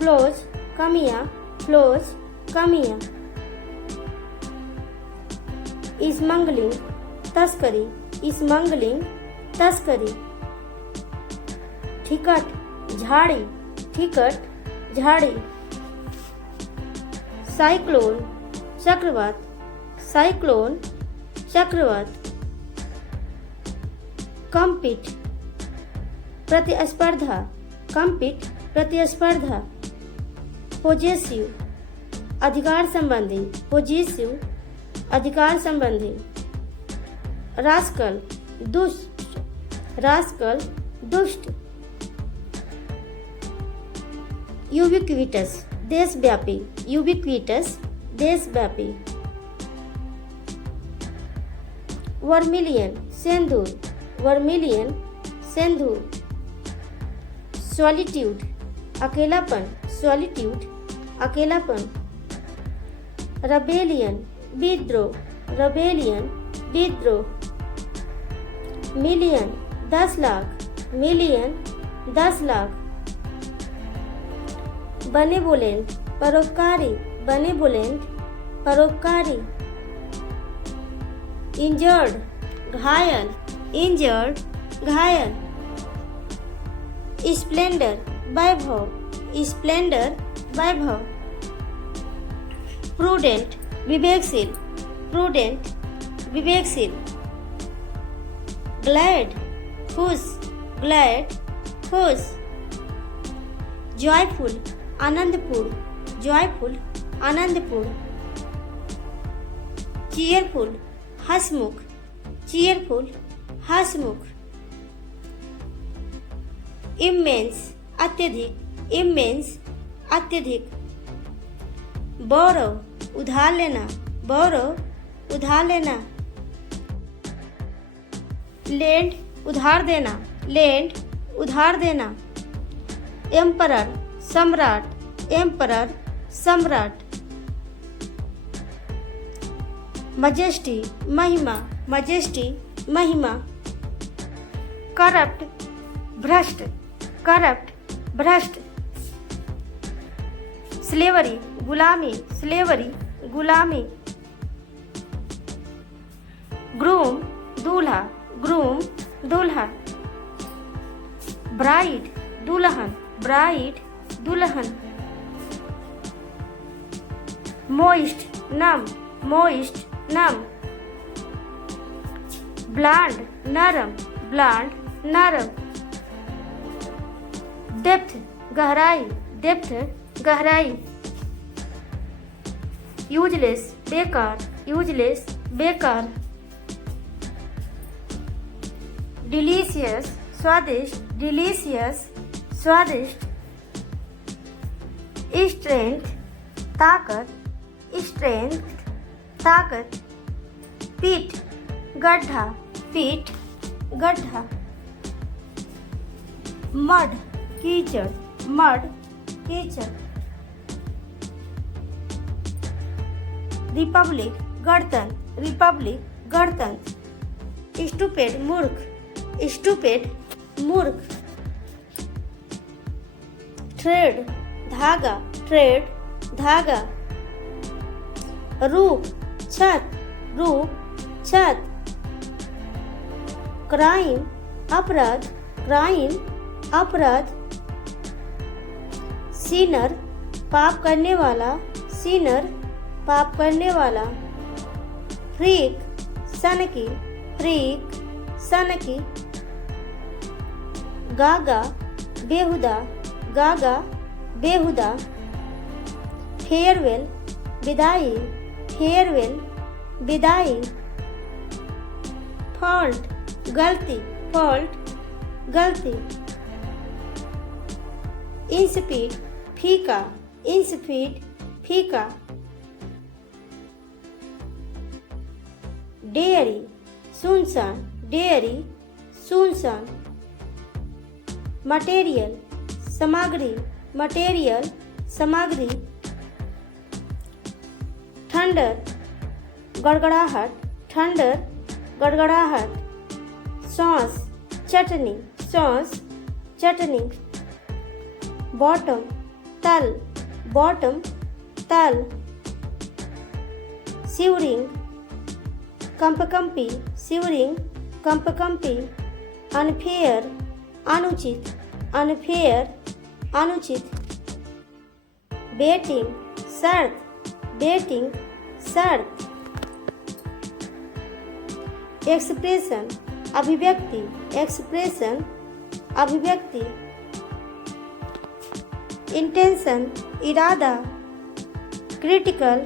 Flows कमियाँ, flows कमियाँ। Smuggling तस्करी, स्मगलिंग तस्करी। ठिकट झाड़ी, ठिकट झाड़ी। साइक्लोन चक्रवात, साइक्लोन चक्रवात। कम्पीट प्रतिस्पर्धा, कम्पीट प्रतिस्पर्धा। पोजेसिव अधिकार संबंधी, पोजेसिव अधिकार संबंधी। रास्कल दुष्ट, रास्कल दुष्ट। यूबिक्विटस देशव्यापी, यूबिक्विटस देशव्यापी। वर्मिलियन सिंदूर, वर्मिलियन सिंदूर। सॉलिट्यूड अकेलापन, सॉलिट्यूड अकेलापन। रबेलियन विद्रोह, रबेलियन विद्रोह। Million 10 lakh, million 10 lakh. Benevolent परोपकारी, बेनेवोलेंट परोपकारी। इंजर्ड घायल, इंजर्ड घायल। स्प्लेंडर वैभव, स्प्लेंडर वैभव। प्रूडेंट विवेकशील, प्रूडेंट विवेकशील। ग्लैड खुश, ग्लैड खुश। जॉयफुल आनंदपूर्ण, जॉयफुल आनंदपूर्ण। चीयरफुल हंसमुख, चीयरफुल हंसमुख। इमेंस अत्यधिक, इमेंस अत्यधिक। बोरो उधार लेना, बोरो उधार लेना। लैंड उधार देना, लैंड उधार देना। एम्परर सम्राट, एम्परर सम्राट। मजेस्टी महिमा, मजेस्टी महिमा। करप्ट भ्रष्ट, करप्ट भ्रष्ट। स्लेवरी गुलामी, स्लेवरी गुलामी। ग्रूम दूल्हा, ग्रूम दूल्हा। ब्राइड दुल्हन, ब्राइड दुल्हन। मोइस्ट नम, मोइस्ट नम। ब्लांड नरम, ब्लांड नरम। डेप्थ गहराई, डेप्थ गहराई। यूजलेस बेकार, यूजलेस बेकार। डिलीशियस स्वादिष्ट, डिलीशियस स्वादिष्ट। स्ट्रेंथ ताकत, स्ट्रेंथ ताकत। पीठ गड्ढा, पीठ गड्ढा। मड कीचड़, मड कीचड़। रिपब्लिक गणतंत्र, रिपब्लिक गणतंत्र। स्टूपिड मूर्ख, स्टूपिड मूर्ख। थ्रेड धागा, थ्रेड धागा। रूप छत, रूप छत। क्राइम अपराध, क्राइम अपराध। सिनर पाप करने वाला, सिनर पाप करने वाला। फ्रीक सनकी, फ्रीक सनकी। गागा बेहुदा, गागा बेहुदा। फेयरवेल विदाई, फेयरवेल विदाई। फॉल्ट गलती, फॉल्ट गलती। इंसपीड फीका, इंसपीड फीका। डेयरी सुनसान, डेयरी सुनसान। मटेरियल सामग्री, मटेरियल सामग्री। थंडर गड़गड़ाहट, थंडर गड़गड़ाहट। सॉस चटनी, सॉस चटनी। बॉटम तल, बॉटम, तल, शिवरिंग, कंपकंपी, शिवरिंग, कंपकंपी, अनफेयर, अनुचित, अनफेयर, अनुचित, बेटिंग, शर्त, बेटिंग, शर्त, एक्सप्रेशन, अभिव्यक्ति, एक्सप्रेशन, अभिव्यक्ति, इंटेंशन, इरादा, क्रिटिकल,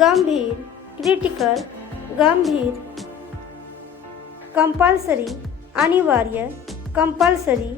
गंभीर, क्रिटिकल, गंभीर, कंपल्सरी, अनिवार्य, कंपल्सरी,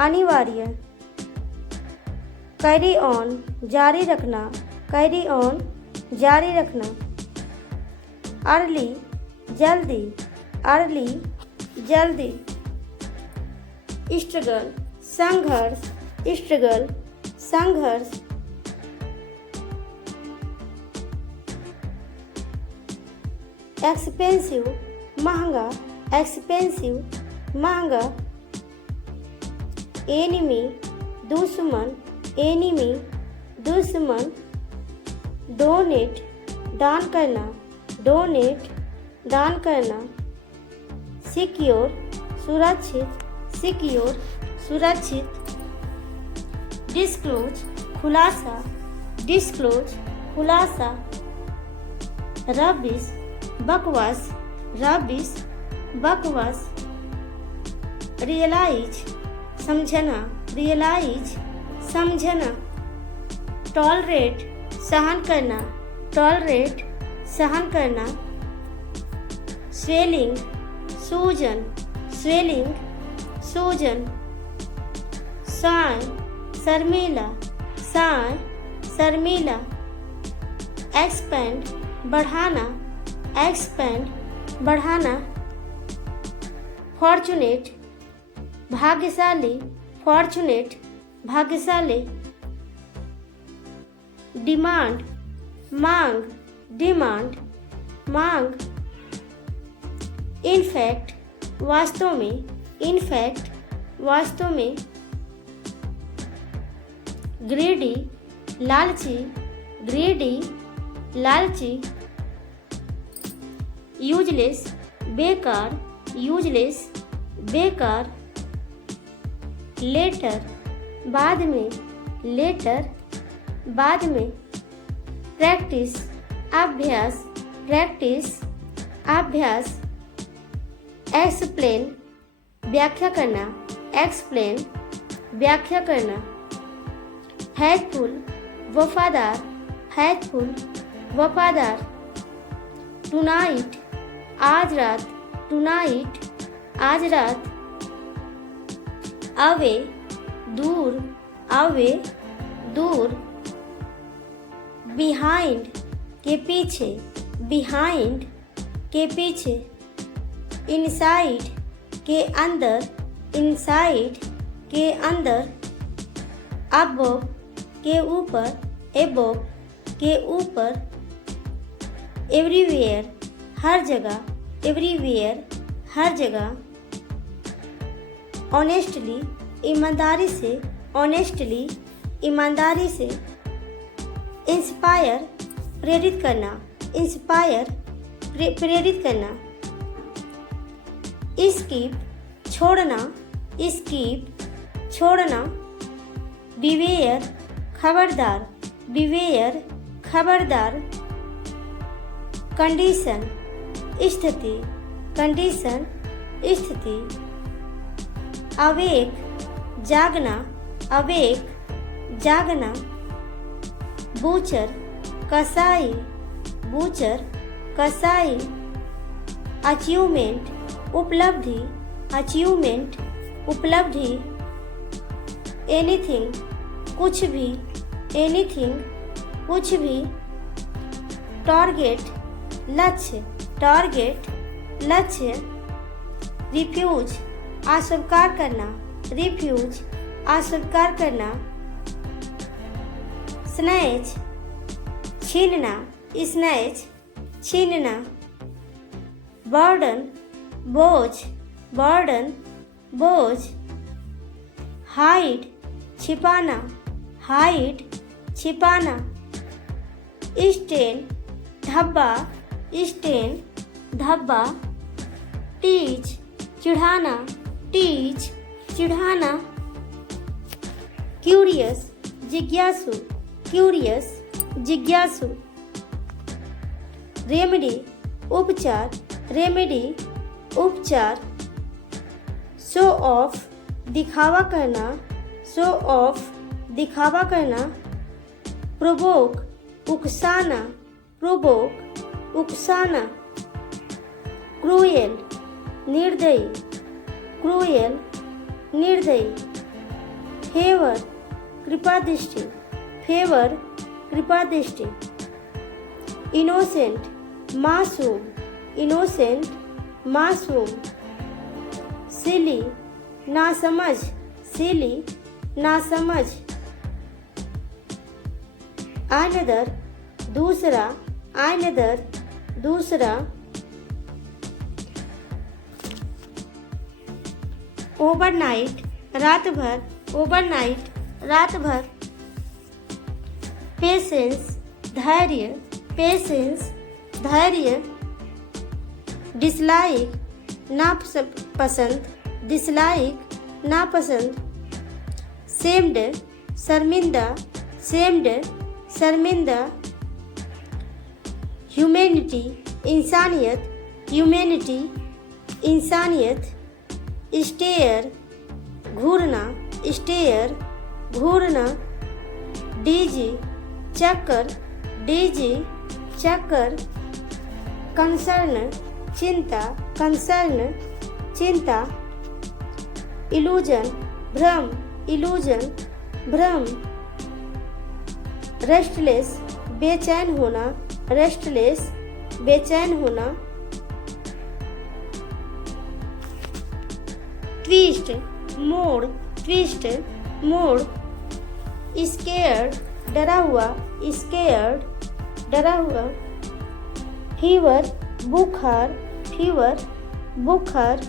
अनिवार्य, कैरी ऑन, जारी रखना, कैरी ऑन, जारी रखना, अर्ली, जल्दी, अर्ली, जल्दी, स्ट्रगल, संघर्ष, स्ट्रगल, संघर्ष, एक्सपेंसिव, महंगा, एक्सपेंसिव, महंगा, एनिमी, दुश्मन, एनिमी, दुश्मन, डोनेट, दान करना, डोनेट, दान करना, सिक्योर, सुरक्षित, सिक्योर, सुरक्षित, डिस्क्लोज, खुलासा, डिस्क्लोज, खुलासा, रबिश, बकवास, रबिश, बकवास, रियलाइज, समझना, रियलाइज, समझना, टॉलरेट, सहन करना, टॉलरेट, सहन करना, स्वेलिंग, सूजन, स्वेलिंग, सूजन, साय, शर्मीला, साय, शर्मीला, एक्सपेंड, बढ़ाना, एक्सपेंड, बढ़ाना, फॉर्चुनेट, भाग्यशाली, फॉर्चुनेट, भाग्यशाली, डिमांड, मांग, डिमांड, मांग, इनफैक्ट, वास्तव में, इनफैक्ट, वास्तव में, ग्रीडी, लालची, ग्रीडी, लालची, यूजलेस, बेकार, यूजलेस, बेकार, लेटर, बाद में, लेटर, बाद में, प्रैक्टिस, अभ्यास, प्रैक्टिस, अभ्यास, एक्सप्लेन, व्याख्या करना, एक्सप्लेन, व्याख्या करना, फैथफुल, वफादार, फैथफुल, वफादार, टुनाइट, आज रात, टुनाइट, आज रात, अवे, दूर, अवे, दूर, बिहाइंड, के पीछे, बिहाइंड, के पीछे, इनसाइड, के अंदर, इनसाइड, के अंदर, अबव, के ऊपर, एबव, के ऊपर, एवरीवेयर, हर जगह, एवरीवेयर, हर जगह, ऑनेस्टली, ईमानदारी से, ऑनेस्टली, ईमानदारी से, इंस्पायर, प्रेरित करना, इंस्पायर, प्रेरित करना, स्कीप, छोड़ना, स्कीप, छोड़ना, बिवेयर, खबरदार, बिवेयर, खबरदार, कंडीशन, स्थिति, कंडीशन, स्थिति, अवेक, जागना, अवेक, जागना, बूचर, कसाई, बूचर, कसाई, अचीवमेंट, उपलब्धि, अचीवमेंट, उपलब्धि, एनीथिंग, कुछ भी, एनीथिंग, कुछ भी, टारगेट, लक्ष्य, टारगेट, लक्ष्य, रिफ्यूज, अस्वीकार करना, रिफ्यूज, अस्वीकार करना, स्नैच, छीनना, स्नैच, छीनना, बर्डन, बोझ, बर्डन, बोझ, हाइड, छिपाना, हाइड, छिपाना, स्टेन धब्बा, स्टेन धब्बा, टीच चिढ़ाना, टीच चिढ़ाना, क्यूरियस जिज्ञासु, क्यूरियस जिज्ञासु, रेमेडी उपचार, रेमेडी उपचार, शो ऑफ दिखावा करना, शो ऑफ दिखावा करना, प्रोवोक उकसाना, प्रोवोक उकसाना, क्रूएल निर्दयी, क्रूएल निर्दयी, फेवर कृपा दृष्टि, फेवर कृपा दृष्टि, इनोसेंट मासूम, इनोसेंट मासूम, सिली नासमझ, सिली नासमझ, अनदर दूसरा, अनदर दूसरा, ओवरनाइट रात भर, ओवरनाइट रात भर, पेशेंस धैर्य, पेशेंस धैर्य, डिसलाइक नापसंद, डिसलाइक नापसंद, सेम्ड शर्मिंदा, सेम्ड शर्मिंदा, ह्यूमैनिटी इंसानियत, ह्यूमैनिटी इंसानियत, स्टेयर घूरना, स्टेयर घूरना, डीजी चक्कर, डीजी चक्कर, कंसर्न चिंता, कंसर्न चिंता, इल्यूजन भ्रम, इल्यूजन भ्रम, रेस्टलेस बेचैन होना, रेस्टलेस बेचैन होना, ट्विस्ट मोड़, ट्विस्ट मोड़, स्केयर्ड डरा हुआ, स्केयर्ड डरा हुआ, फीवर बुखार, फीवर बुखार,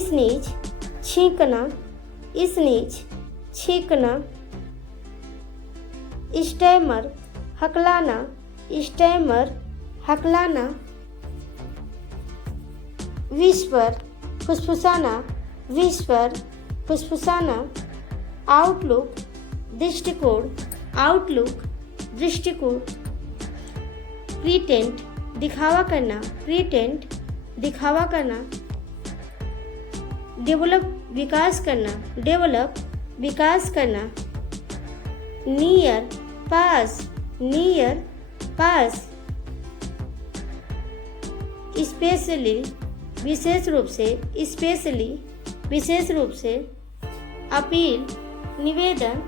स्नीज छींकना, स्नीज छींकना, स्टैमर हकलाना, स्टैमर हकलाना, विस्पर फुसफुसाना, विस्पर फुसफुसाना, आउटलुक दृष्टिकोण, आउटलुक दृष्टिकोण, प्रीटेंट दिखावा करना, प्रीटेंट दिखावा करना, डेवलप विकास करना, डेवलप विकास करना, नियर पास, नियर पास, स्पेशली विशेष रूप से, स्पेशली विशेष रूप से, अपील निवेदन,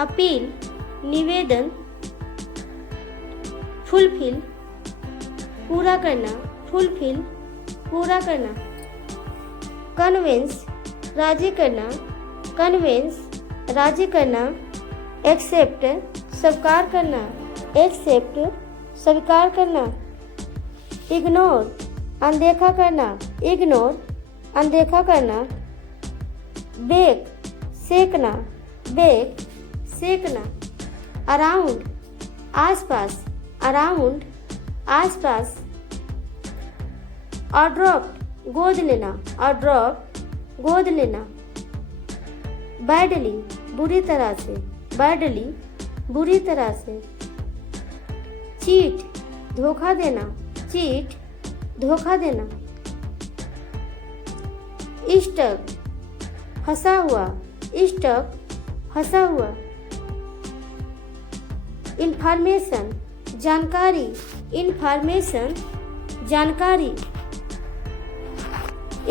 अपील निवेदन, फुलफिल पूरा करना, फुलफिल पूरा करना, कन्वेंस राजी करना, कन्वेंस राजी करना, एक्सेप्ट स्वीकार करना, एक्सेप्ट स्वीकार करना, इग्नोर अनदेखा करना, इग्नोर अनदेखा करना, बेक सेकना, बेक सेकना, अराउंड आसपास, अराउंड आसपास, अड्रॉप्ट गोद लेना, अड्रॉप्ट गोद लेना, बैडली बुरी तरह से, बैडली बुरी तरह से, चीट धोखा देना, चीट धोखा देना, स्टक फंसा हुआ, स्टक फंसा हुआ, इंफॉर्मेशन जानकारी, इंफॉर्मेशन जानकारी,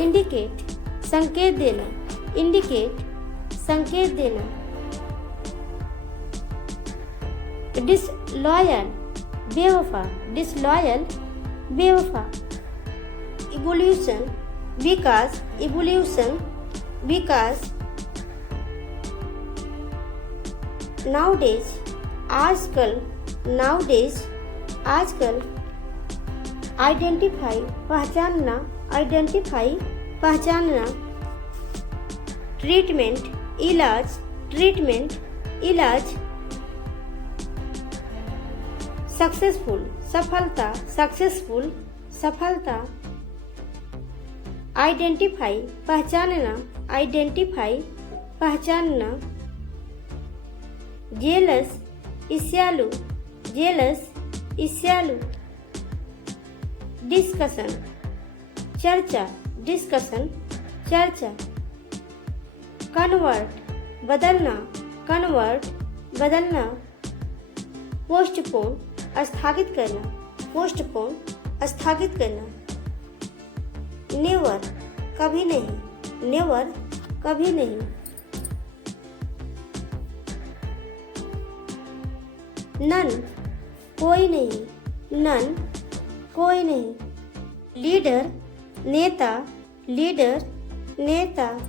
इंडिकेट संकेत देना, इंडिकेट संकेत देना, डिसलॉयल बेवफा, डिसलॉयल बेवफा, इवोल्यूशन विकास, इवोल्यूशन विकास, नाउडेज आजकल, नाउडेज आजकल, आइडेंटिफाई पहचानना, आइडेंटिफाई पहचानना, ट्रीटमेंट इलाज, ट्रीटमेंट इलाज, सक्सेसफुल सफलता, सक्सेसफुल सफलता। आइडेंटिफाई पहचानना, आइडेंटिफाई पहचानना। जेलस ईर्ष्यालु, जेलस ईर्ष्यालु। डिस्कशन चर्चा, डिस्कशन चर्चा। कन्वर्ट बदलना, कन्वर्ट बदलना। पोस्टपोन स्थगित करना, पोस्टपोन स्थगित करना। नेवर कभी नहीं, नेवर कभी नहीं। नन कोई नहीं, नन कोई नहीं। लीडर नेता, लीडर नेता।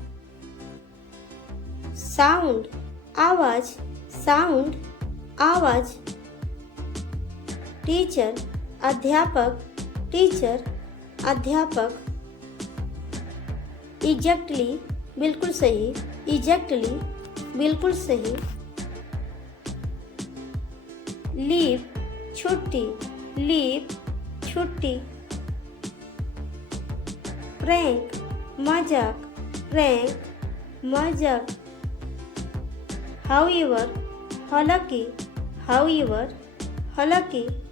साउंड आवाज, साउंड आवाज। टीचर अध्यापक, टीचर अध्यापक। एग्जैक्टली बिल्कुल सही, एग्जैक्टली बिल्कुल सही। लीव छुट्टी, लीव छुट्टी। प्रैंक मजाक, प्रैंक मजाक। हाउएवर हालांकि, हाउएवर हालांकि।